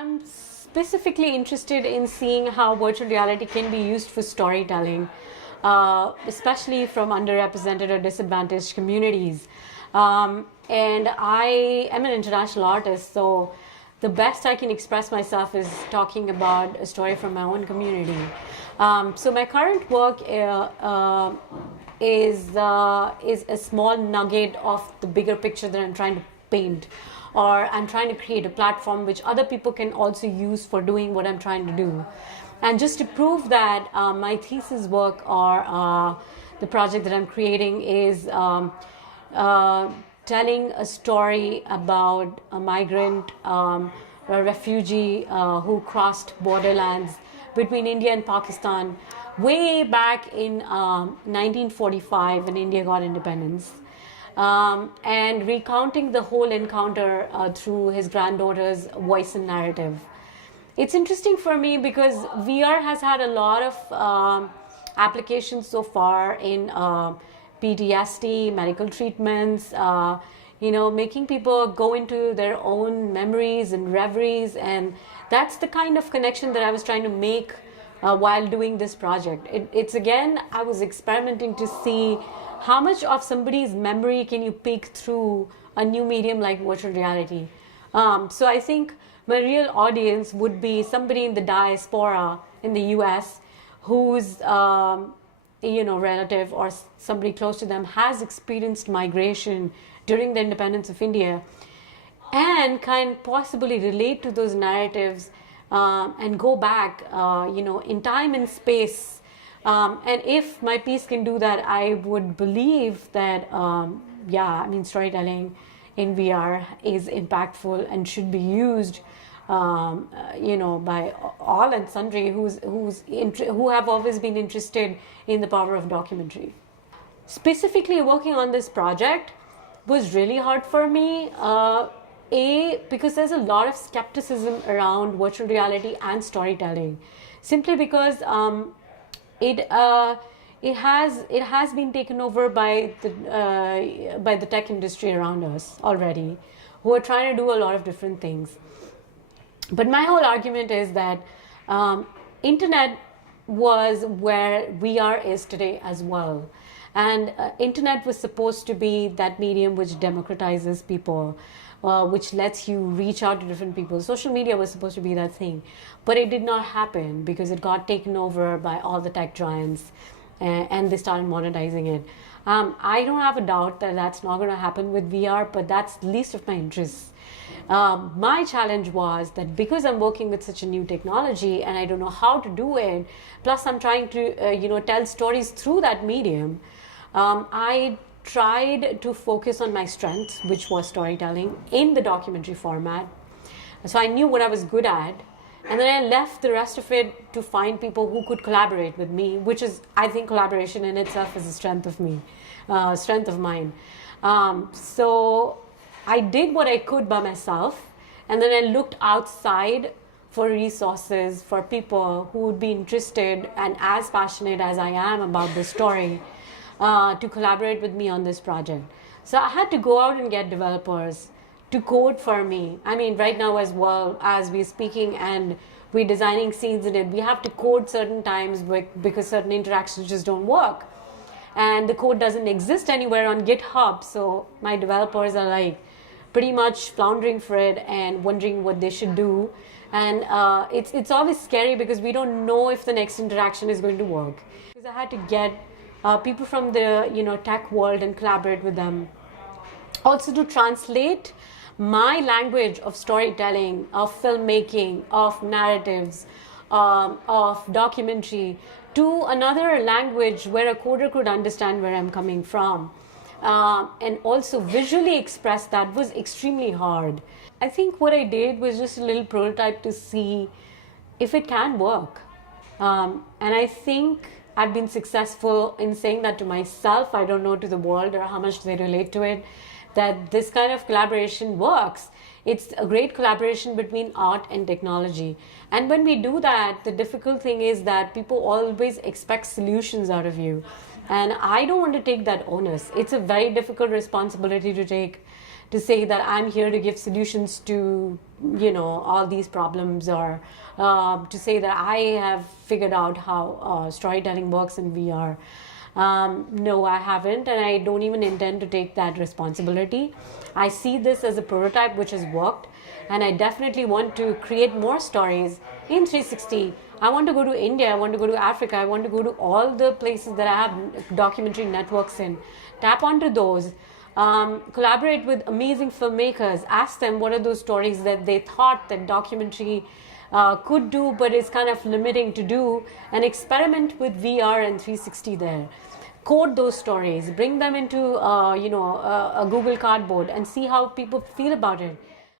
I'm specifically interested in seeing how virtual reality can be used for storytelling, especially from underrepresented or disadvantaged communities. And I am an international artist, so the best I can express myself is talking about a story from my own community. So my current work is a small nugget of the bigger picture that I'm trying to paint, or I'm trying to create a platform which other people can also use for doing what I'm trying to do. And just to prove that, my thesis work or the project that I'm creating is telling a story about a migrant, a refugee who crossed borderlands between India and Pakistan way back in 1945 when India got independence. And recounting the whole encounter through his granddaughter's voice and narrative. It's interesting for me because VR has had a lot of applications so far in PTSD, medical treatments, making people go into their own memories and reveries. And that's the kind of connection that I was trying to make while doing this project. It's again, I was experimenting to see how much of somebody's memory can you pick through a new medium like virtual reality. So I think my real audience would be somebody in the diaspora in the US whose relative or somebody close to them has experienced migration during the independence of India and can possibly relate to those narratives and go back in time and space. And if my piece can do that, I would believe that, storytelling in VR is impactful and should be used, by all and sundry who have always been interested in the power of documentary. Specifically, working on this project was really hard for me. Because there's a lot of skepticism around virtual reality and storytelling, simply because it has been taken over by the tech industry around us already, who are trying to do a lot of different things. But my whole argument is that internet was where VR is today as well, and internet was supposed to be that medium which democratizes people. Which lets you reach out to different people. Social media was supposed to be that thing, but it did not happen because it got taken over by all the tech giants and they started monetizing it. I don't have a doubt that that's not going to happen with VR, but that's least of my interests. My challenge was that because I'm working with such a new technology and I don't know how to do it, plus I'm trying to tell stories through that medium, I tried to focus on my strength, which was storytelling in the documentary format. So I knew what I was good at, and then I left the rest of it to find people who could collaborate with me, which is, I think, collaboration in itself is a strength of mine. So I did what I could by myself, and then I looked outside for resources, for people who would be interested and as passionate as I am about the story, to collaborate with me on this project. So I had to go out and get developers to code for me. I mean, right now as well as we're speaking and we're designing scenes in it, we have to code certain times because certain interactions just don't work. And the code doesn't exist anywhere on GitHub, so my developers are like pretty much floundering for it and wondering what they should do. And it's always scary because we don't know if the next interaction is going to work. Because I had to get people from the tech world and collaborate with them. Also to translate my language of storytelling, of filmmaking, of narratives, of documentary to another language where a coder could understand where I'm coming from. And also visually express that was extremely hard. I think what I did was just a little prototype to see if it can work. And I think I've been successful in saying that to myself. I don't know to the world or how much they relate to it, that this kind of collaboration works. It's a great collaboration between art and technology. And when we do that, the difficult thing is that people always expect solutions out of you. And I don't want to take that onus. It's a very difficult responsibility to take, to say that I'm here to give solutions to, all these problems, or to say that I have figured out how storytelling works in VR. No, I haven't, and I don't even intend to take that responsibility. I see this as a prototype which has worked, and I definitely want to create more stories in 360. I want to go to India, I want to go to Africa, I want to go to all the places that I have documentary networks in, tap onto those, collaborate with amazing filmmakers, ask them what are those stories that they thought that documentary could do but is kind of limiting to do, and experiment with VR and 360 there. Code those stories, bring them into a Google Cardboard and see how people feel about it.